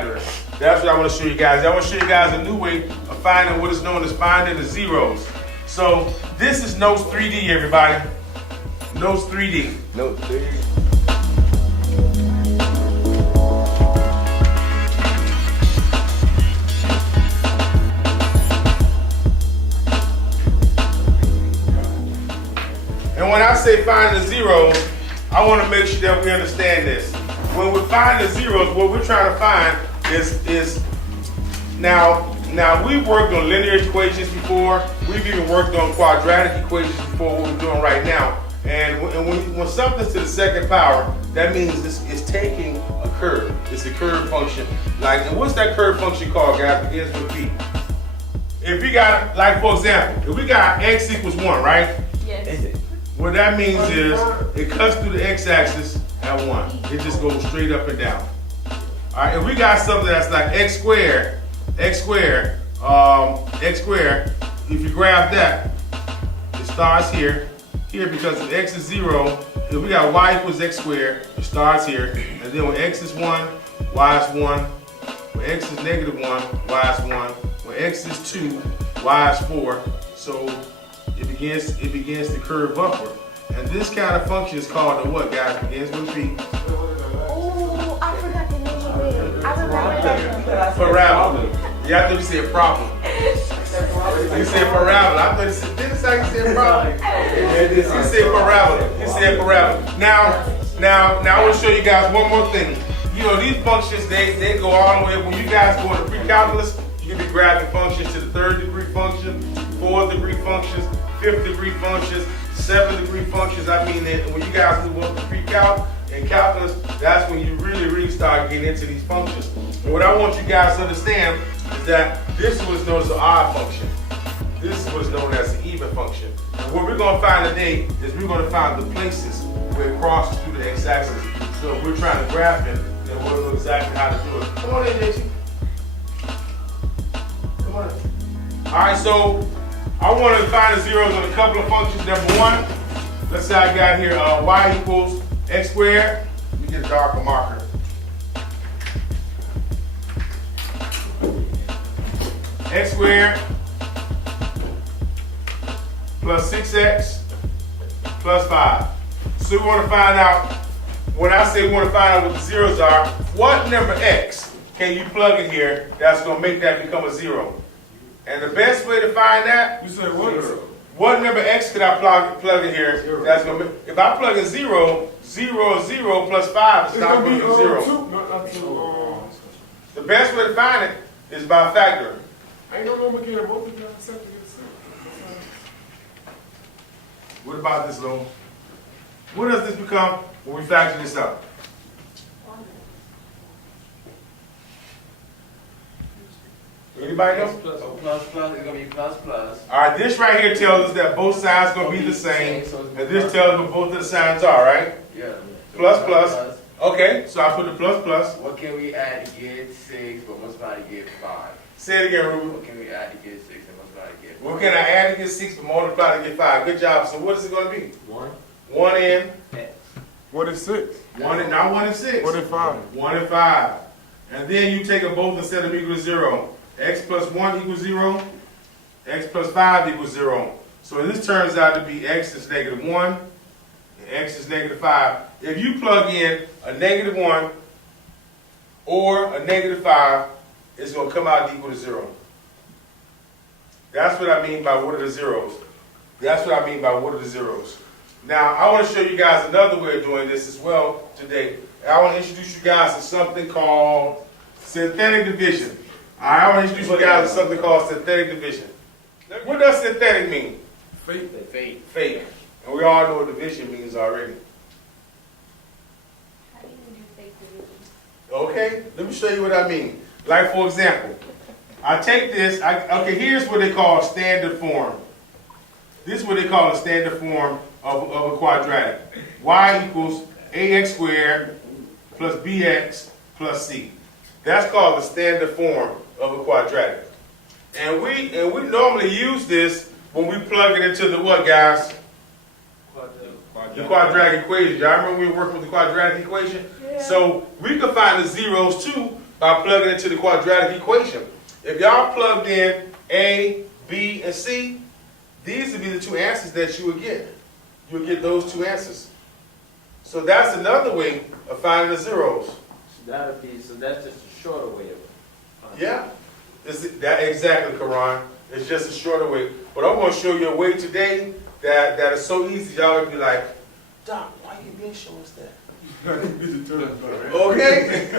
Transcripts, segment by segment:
factoring. That's what I want to show you guys. I want to show you guys a new way of finding what is known as finding the zeros. So this is Notes 3D, everybody. Notes 3D. Notes 3D. And when I say find the zeros, I want to make sure that we understand this. When we find the zeros, what we're trying to find is now we've worked on linear equations before. We've even worked on quadratic equations before, what we're doing right now. And when something's to the second power, that means it's taking a curve. It's a curve function. And what's that curve function called, guys? It begins with B. If we got, like for example, if we got x equals 1, right? Yes. What that means is it cuts through the x-axis at 1. It just goes straight up and down. All right, if we got something that's like x squared, if you graph that, it starts here because if x is 0, if we got y equals x squared, it starts here, and then when x is 1, y is 1. When x is negative 1, y is 1. When x is 2, y is 4. So it begins to curve upward. And this kind of function is called the what, guys? It begins with P. Oh, I forgot the name of it. I remember that. Parabola. Yeah, I thought you said problem. You said parabola. I thought you said, didn't say you said problem. You said parabola. You said parabola. Now I want to show you guys one more thing. You know, these functions, they go all the way. When you guys go into pre-calculus, you can be graphing functions to the 3rd degree function, 4th degree functions, 5th degree functions, 7th degree functions. I mean, when you guys move up to pre-calc and calculus, that's when you really start getting into these functions. And what I want you guys to understand is that this is what's known as an odd function. This is what's known as an even function. And what we're going to find today is we're going to find the places where it crosses through the x-axis. So if we're trying to graph it, then we'll know exactly how to do it. Come on in, JC. Come on in. All right, so I want to find the zeros on a couple of functions. Number one, let's say I got here y equals x squared. Let me get a darker marker. X squared plus 6x plus 5. So we want to find out, when I say we want to find out what the zeros are, what number x can you plug in here that's going to make that become a 0? And the best way to find that, You said what? what number x could I plug in here that's going to make, if I plug in 0, 0 is 0 plus 5 is not going to be 0. The best way to find it is by factoring. Ain't no number getting both of them except to get 6. What about this, Lou? What does this become when we factor this out? Anybody know? Plus, it's going to be plus. All right, this right here tells us that both sides are going to be the same, and this tells us what both of the signs are, right? Yeah. Plus. Okay, so I put the plus. What can we add to get 6 but multiply to get 5? Say it again, Ruben. What can we add to get 6 and multiply to get 5? What can I add to get 6 but multiply to get 5? Good job. So what is it going to be? 1. 1 and? What is 6? 1 and, not 1 and 6. What is 5? 1 and 5. And then you take them both and set them equal to 0. X plus 1 equals 0. X plus 5 equals 0. So this turns out to be x is negative 1 and x is negative 5. If you plug in a negative 1 or a negative 5, it's going to come out equal to 0. That's what I mean by what are the zeros. That's what I mean by what are the zeros. Now, I want to show you guys another way of doing this as well today. I want to introduce you guys to something called synthetic division. I want to introduce you guys to something called synthetic division. What does synthetic mean? Fake. Fake. And we all know what division means already. How do you do fake division? Okay, let me show you what I mean. Like, for example, I take this, okay, here's what they call standard form. This is what they call a standard form of a quadratic. Y equals ax squared plus bx plus c. That's called the standard form of a quadratic. And we normally use this when we plug it into the what, guys? The quadratic equation. Y'all remember we were working with the quadratic equation? Yeah. So we can find the zeros too by plugging into the quadratic equation. If y'all plugged in A, B, and C, these would be the two answers that you would get. You would get those two answers. So that's another way of finding the zeros. So that's just a shorter way of it. Yeah, that exactly, Karan. It's just a shorter way. But I'm going to show you a way today that is so easy. Y'all would be like, Doc, why you been showing us that? Okay.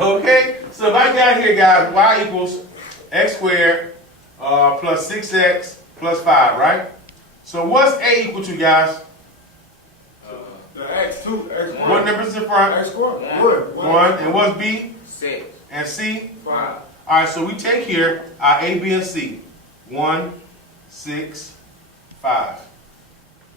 Okay. So if I got here, guys, y equals x squared plus 6x plus 5, right? So what's a equal to, guys? The x2, x1. What number is in front? X squared. 1. And what's b? 6. And c? 5. All right, so we take here our a, b, and c. 1, 6, 5.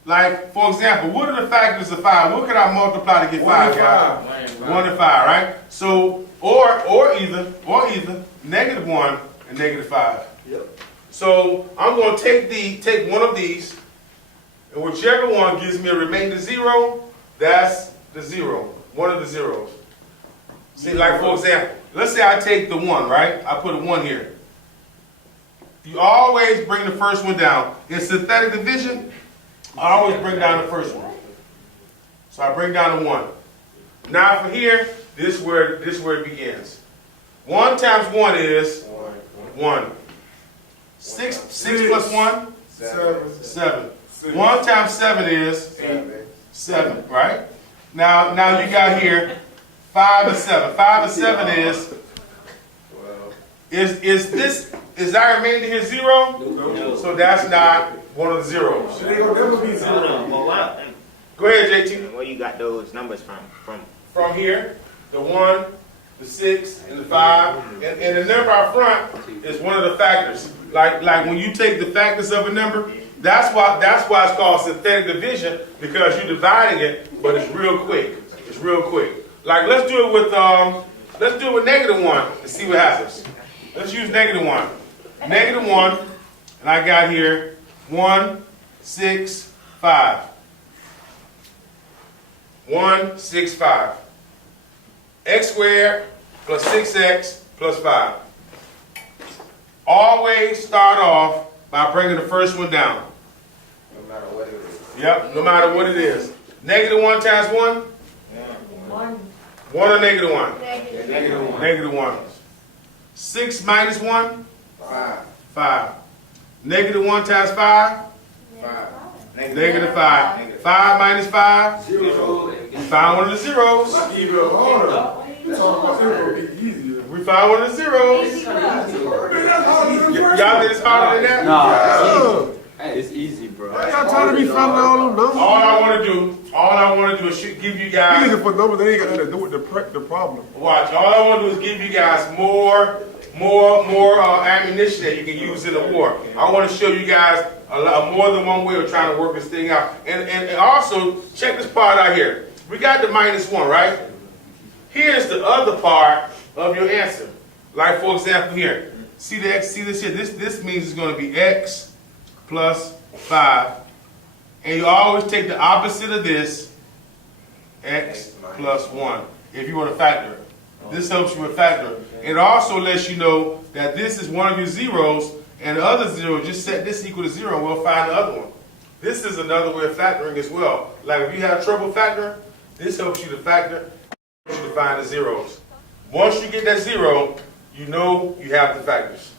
Like, for example, what are the factors of 5? What could I multiply to get 5, guys? 1 and 5, right? So, or either -1 and -5. Yep. So I'm going to take one of these, and whichever one gives me a remainder 0, that's the 0, one of the zeros. See, like for example, let's say I take the 1, right? I put a 1 here. You always bring the first one down. In synthetic division, I always bring down the first one. So I bring down the 1. Now for here, this is where it begins. 1 times 1 is 1. 6 plus 1? 7. 1 times 7 is 7, right? Now you got here 5 and 7. 5 and 7 is our remainder here 0? No. So that's not one of the zeros. Go ahead, JT. Where you got those numbers from? From here, the 1, the 6, and the 5, and the number out front is one of the factors. Like when you take the factors of a number, that's why it's called synthetic division, because you're dividing it, but it's real quick. It's real quick. Like let's do it with -1 and see what happens. Let's use -1. -1, and I got here 1, 6, 5. 1, 6, 5. X squared plus 6x plus 5. Always start off by bringing the first one down. No matter what it is. Yep, no matter what it is. -1 times 1? 1. 1 or -1? Negative. -1. 6 minus 1? 5. 5. -1 times 5? 5. -5. 5 minus 5? 0. We found one of the zeros. Even harder. It's be easier. We found one of the zeros. Easy bro. Y'all think it's harder than that? Nah, it's easy, bro. Why y'all trying to be finding all them numbers? All I want to do is give you guys, Easy for numbers, they ain't got nothing to do with the problem. watch, all I want to do is give you guys more ammunition that you can use in the war. I want to show you guys more than one way of trying to work this thing out. And also, check this part out here. We got the -1, right? Here's the other part of your answer. Like for example here, see this here? This means it's going to be x plus 5. And you always take the opposite of this, x plus 1, if you want to factor it. This helps you with factor. It also lets you know that this is one of your zeros, and the other zero, just set this equal to 0, and we'll find the other one. This is another way of factoring as well. Like if you have trouble factoring, this helps you to factor, helps you to find the zeros. Once you get that 0, you know you have the factors.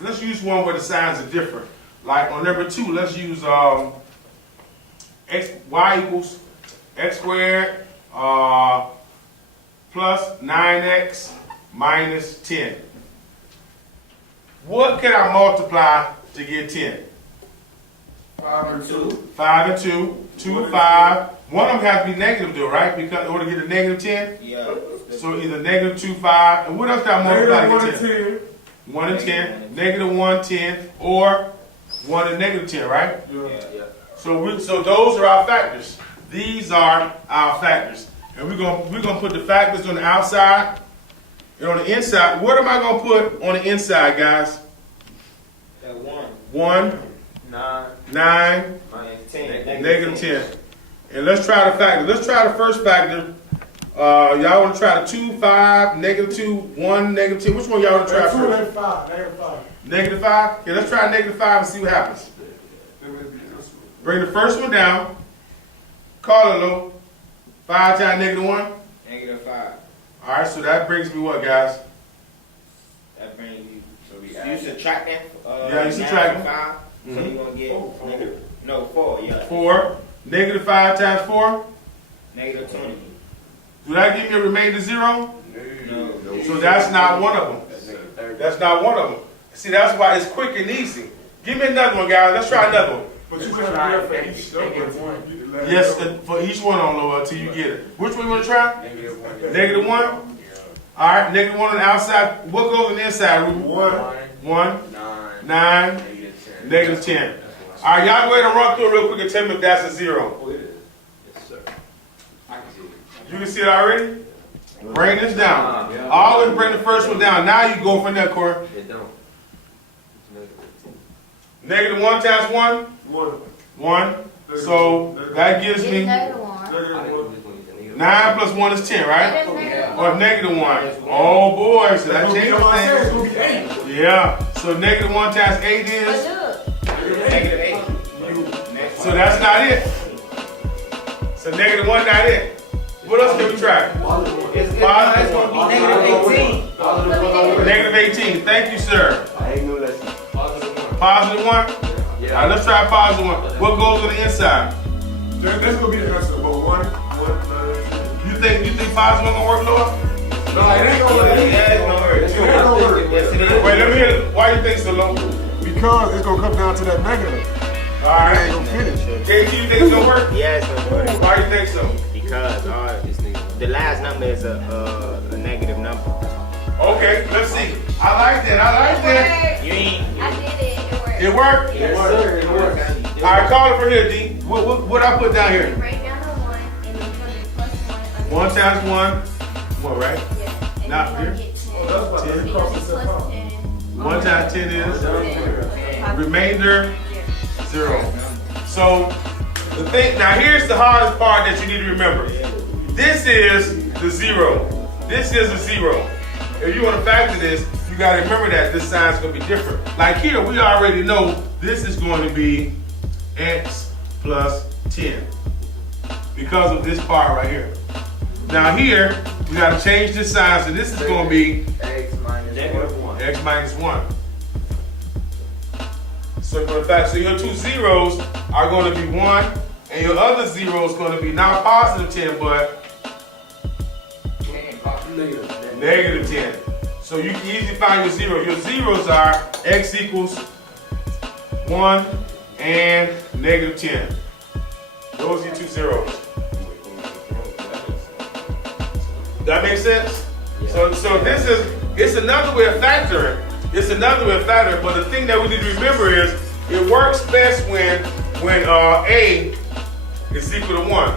Let's use one where the signs are different. Like on number 2, let's use y equals x squared plus 9x minus 10. What can I multiply to get 10? 5 and 2. 5 and 2. 2, 5. One of them has to be negative though, right? Because in order to get a -10. Yeah. So either -2, 5. And what else can I multiply -1 to and get 10? 10. 1 and 10. -1, 10. Or 1 and -10, right? Yeah. So those are our factors. These are our factors. And we're gonna put the factors on the outside and on the inside. What am I gonna put on the inside, guys? That 1. 1, 9 9, minus 10. -10. And let's try the factor. Let's try the first factor Y'all want to try the 2, 5, -2, 1, -10? Which one y'all want to try first? Negative 5. -5? Okay, let's try -5 and see what happens. Bring the first one down. Call it low. 5 times -1. -5. All right, so that brings me what, guys? That brings you. So you subtract that. Yeah, you subtract 5. So you gonna get negative. No, 4. Yeah. 4. -5 times 4. -20. Do that give me a remainder 0? No. So that's not one of them. That's not one of them. See, that's why it's quick and easy. Give me another one, guys. Let's try another one. But you gotta be there for each number. Yes, for each one on low until you get it. Which one you want to try? -1. All right, -1 on the outside. What goes on the inside, Ruben? 1. 9. -10. All right, y'all go ahead and run through it real quick and tell me if that's a 0. You can see it already? Bring this down. Always bring the first one down. Now you go from there, Corey. It don't. -1 times 1? 1. So that gives It's me -1. 9 plus 1 is 10, right? It is -1. Or -1. Oh boy, so that changes things. Yeah. So -1 times 8 But is. look, -8. So that's not it. So -1 not it. What else can we try? It's gonna be -18. -18. Thank you, sir. +1. All right, let's try +1. What goes on the inside? That's gonna be the answer. But 1. You think +1 gonna work, Lord? No, it ain't gonna work. Yeah, it's gonna work. It ain't gonna work. Yes, it is. Wait, let me hear. Why you think so low? Because it's gonna come down to that negative. All I right. ain't gonna finish. KT, you think it's gonna work? Yeah, it's gonna work. Why you think so? Because the last number is a negative number. Okay, let's see. I like that. You ain't. I did it. It It worked. worked? Yes, sir. It works. All right, call it for here, D. What I put down here? Break down the 1 and then put the +1. 1 times 1. 1, right? Yeah. And Not then you're here. gonna get 10. 10. And you're gonna get +10. 1 times 10 is? 10. Remainder 0. So the thing now, here's the hardest part that you need to remember. This is the 0. This is a 0. If you want to factor this, you got to remember that this sign's going to be different. Like here, we already know this is going to be x plus 10 because of this part right here. Now here, we got to change this sign, so this is going to be X minus -1. x minus 1. So for the fact, so your 2 zeros are going to be 1, and your other 0 is going to be not positive 10, but negative 10. So you can easily find your 0. Your zeros are x equals 1 and -10. Those are your 2 zeros. That makes sense? So this is, it's another way of factoring. It's another way of factoring, but the thing that we need to remember is it works best when A is equal to 1.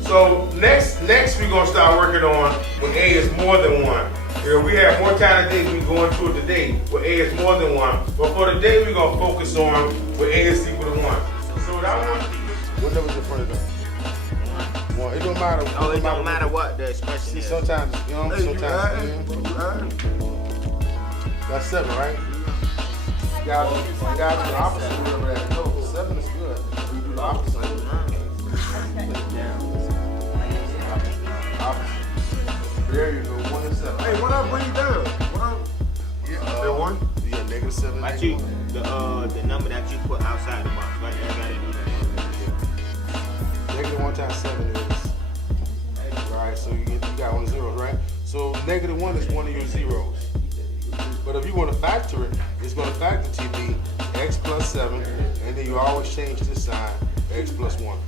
So next we're gonna start working on when A is more than 1. You know, we have more time today, we go into it today where A is more than 1. But for today we're gonna focus on where A is equal to 1. So what I want to do is, what number's in front of them? 1. It don't matter. Oh, it don't matter what the expression See, is. sometimes, you know, sometimes. That's 7, right? You got to do the opposite, whatever that is. No, 7 is good. We do the opposite. Opposite. There you go, 1 and 7. Hey, what I bring down? Yeah, 1? Yeah, -7. But you, the number that you put outside the box, right there, gotta do that. -1 times 7 is. Right, so you got one of the zeros, right? So -1 is one of your zeros. But if you want to factor it, it's going to factor to be x plus 7, and then you always change this sign, x plus 1.